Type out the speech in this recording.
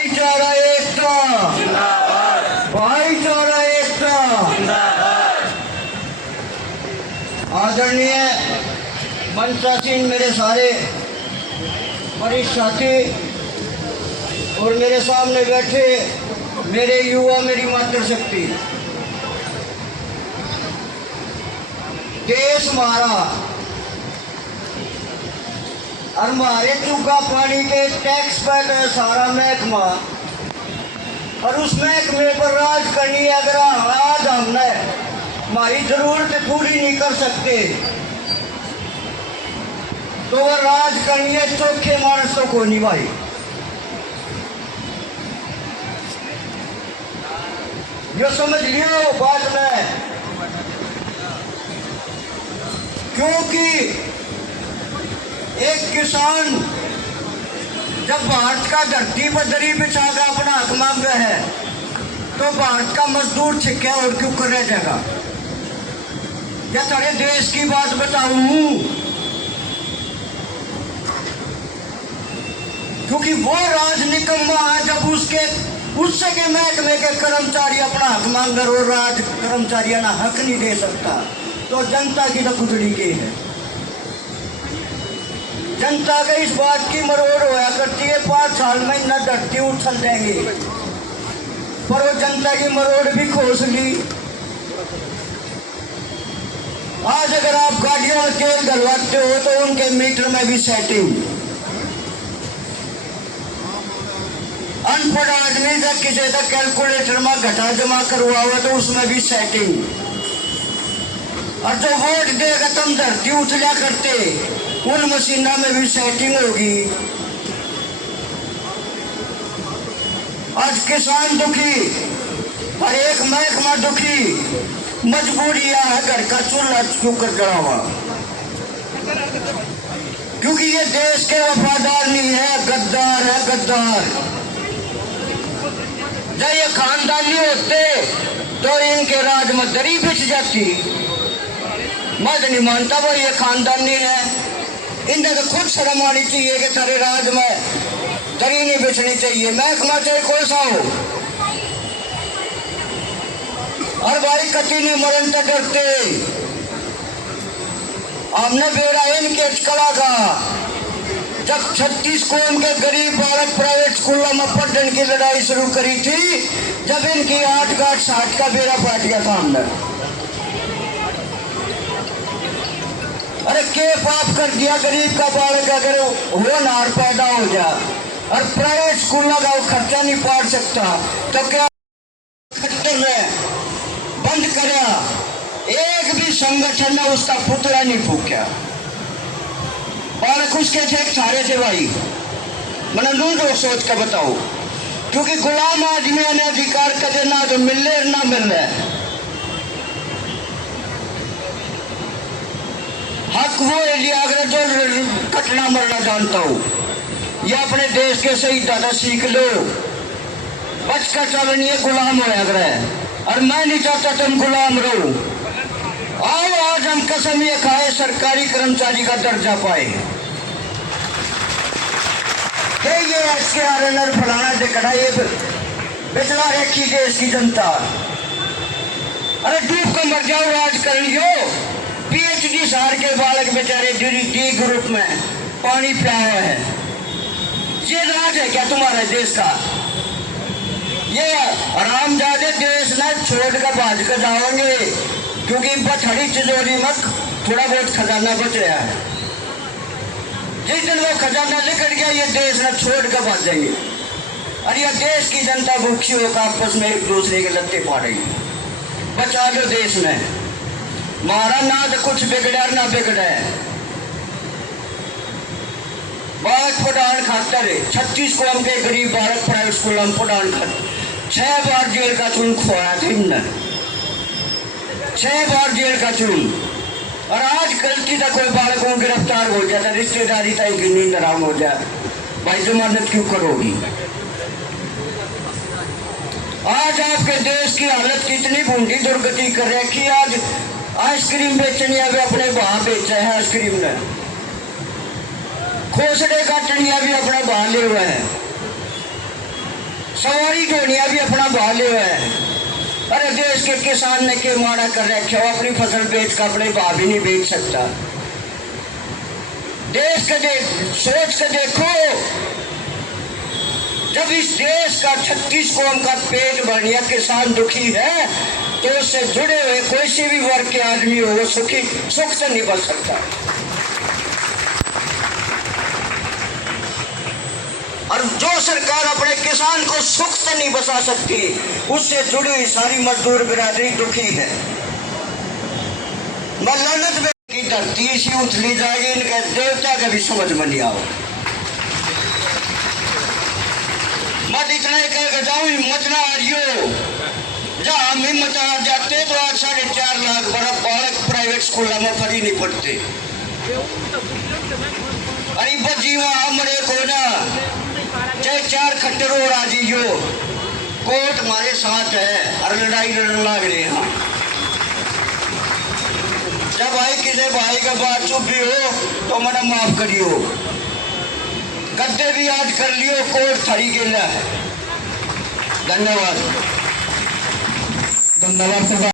भाईचारा एकता जिंदाबाद, भाईचारा एकता जिंदाबाद। आदरणीय मंचासीन मेरे सारे वरिष्ठ साथी और मेरे सामने बैठे मेरे युवा, मेरी मातृशक्ति, देश हमारा और हमारे चूका पानी के टैक्स पर है सारा महकमा, और उस महकमे पर राज करनी है। अगर आज हमने हमारी जरूरत पूरी नहीं कर सकते तो वह राज करनी है चोखे मानसों को नहीं भाई। जो समझ लियो बात में, क्योंकि एक किसान जब भारत का धरती पर दरी बिछा कर अपना हक मांगा है तो भारत का मजदूर छिक्या और क्यों कर रह जाएगा। या तेरे देश की बात बताऊं, क्योंकि वो राज निकम्मा है जब उससे के महकमे के कर्मचारी अपना हक मांगर और राज कर्मचारियों ना हक नहीं दे सकता तो जनता की तो खुदड़ी के है। जनता का इस बात की मरोड़ होया करती है 5 साल में न धरती उछल देंगे, पर वो जनता की मरोड़ भी खोस ली। आज अगर आप गाड़ियों में तेल डलवाते हो तो उनके मीटर में भी सेटिंग, अनपढ़ आदमी जब किसी का कैलकुलेटर में घटा जमा करवा हुआ तो उसमें भी सेटिंग, और जो वोट देगा तुम धरती उछला करते उन मशीनों में भी सेटिंग होगी। आज किसान दुखी, हर एक महकमा दुखी, मजबूरी है घर का चूल्हा क्यों कर जड़ा हुआ, क्योंकि ये देश के वफादार नहीं है, गद्दार है, गद्दार। जब ये खानदानी होते तो इनके राज में दरी बिछ जाती। मैं तो नहीं मानता भाई ये खानदानी है, इन्हें तो खुद शर्म आनी चाहिए कि तेरे राज में दरी नहीं बिछनी चाहिए, महकमा चाहे कोई सा हो। और भाई कति नहीं मरण तक डरते, हमने बेड़ा इनके कला का जब 36 कौम के गरीब बालक प्राइवेट स्कूलों में पढ़ने की लड़ाई शुरू करी थी, जब इनकी 8 गांठ 60 का बेड़ा पाट गया था अंदर। अरे के पाप कर दिया गरीब का बालक अगर वो नार पैदा हो जाए और प्राइवेट स्कूलों का वो खर्चा नहीं पाट सकता तो क्या खट्टर में बंद करा, एक भी संगठन ने उसका पुतला नहीं फूका। बालक उसके थे सारे थे भाई, मैंने लूट सोच कर बताओ, क्योंकि गुलाम आदमियों ने अधिकार कदे ना तो मिल रहे ना मिल रहे। हक वो लिया अगर जो कटना मरना जानता हो, ये अपने देश के सही दादा सीख लो, बच कर चलो नहीं गुलाम हो अगर, और मैं नहीं चाहता तुम गुलाम रहो। आओ आज हम कसम ये खाए सरकारी कर्मचारी का दर्जा पाए, ये SKRNR फलाना दिखा ये बिचला रेखी देश की जनता। अरे डूब कर मर जाओ, राज कर लियो। PhD सार के बालक बेचारे डी ग्रुप में पानी पिया हुआ है, ये राज है क्या तुम्हारे देश का? ये आरामजादे देश ना छोड़कर भाज कर जाओगे, क्योंकि बछड़ी तिजोरी में थोड़ा बहुत खजाना बच रहा है। जिस दिन वो खजाना निकल गया ये देश ना छोड़ कर भाग जाएंगे, और यह देश की जनता भूखी होकर आपस में एक दूसरे के लत्ते पाड़ेगी। बचा लो देश में, मारा ना तो कुछ बिगड़ा ना बिगड़ा है। बालक पढ़ान खातर 36 कौम के गरीब बालक प्राइवेट स्कूल में पढ़ान खातर 6 बार जेल का चून खोया था इनने, 6 बार जेल का चून। और आज गलती तक कोई बालक को गिरफ्तार हो जाता, रिश्तेदारी तक की नींद आराम हो जाए, भाई जमानत क्यों करोगी? आज आपके देश की हालत कितनी भूंडी दुर्गति कर रखी। आज आइसक्रीम बेचनी अभी अपने वहां बेचा है, आइसक्रीम ने खोसड़े काटनिया भी अपना बाहर ले हुआ है। सवारी ढोनिया भी अपना भाले है। अरे देश के किसान ने के माड़ा कर रखे हो, अपनी फसल बेच कर अपने भाव भी नहीं बेच सकता। देश का सोच के देखो, जब इस देश का 36 कौम का पेट भरनिया किसान दुखी है तो उससे जुड़े हुए कोई से भी वर्ग के आदमी हो वो सुख से नहीं बच सकता। और जो सरकार अपने किसान को सुख से नहीं बचा सकती, उससे जुड़ी हुई सारी मजदूर बिरादरी दुखी है। लानत में की धरती सी उछली जाएगी, इनके देवता का भी समझ में नहीं आओ। मत इतना ही कह जाऊं हिम्मत ना हारियो। जहाँ हम हिम्मत हार जाते तो आज 4.5 लाख बड़ा बालक प्राइवेट स्कूल में फ्री नहीं पढ़ते। अरे बजीवा हमरे को ना चाहे 4 खट्टर और आ जाइयो, कोर्ट हमारे साथ है और लड़ाई लड़ने लग रहे हैं। जब भाई किसी भाई का बात चुप भी हो तो मना माफ करियो, गद्दे भी याद कर लियो, कोर्ट थरी गेला है। धन्यवाद। धन्यवाद।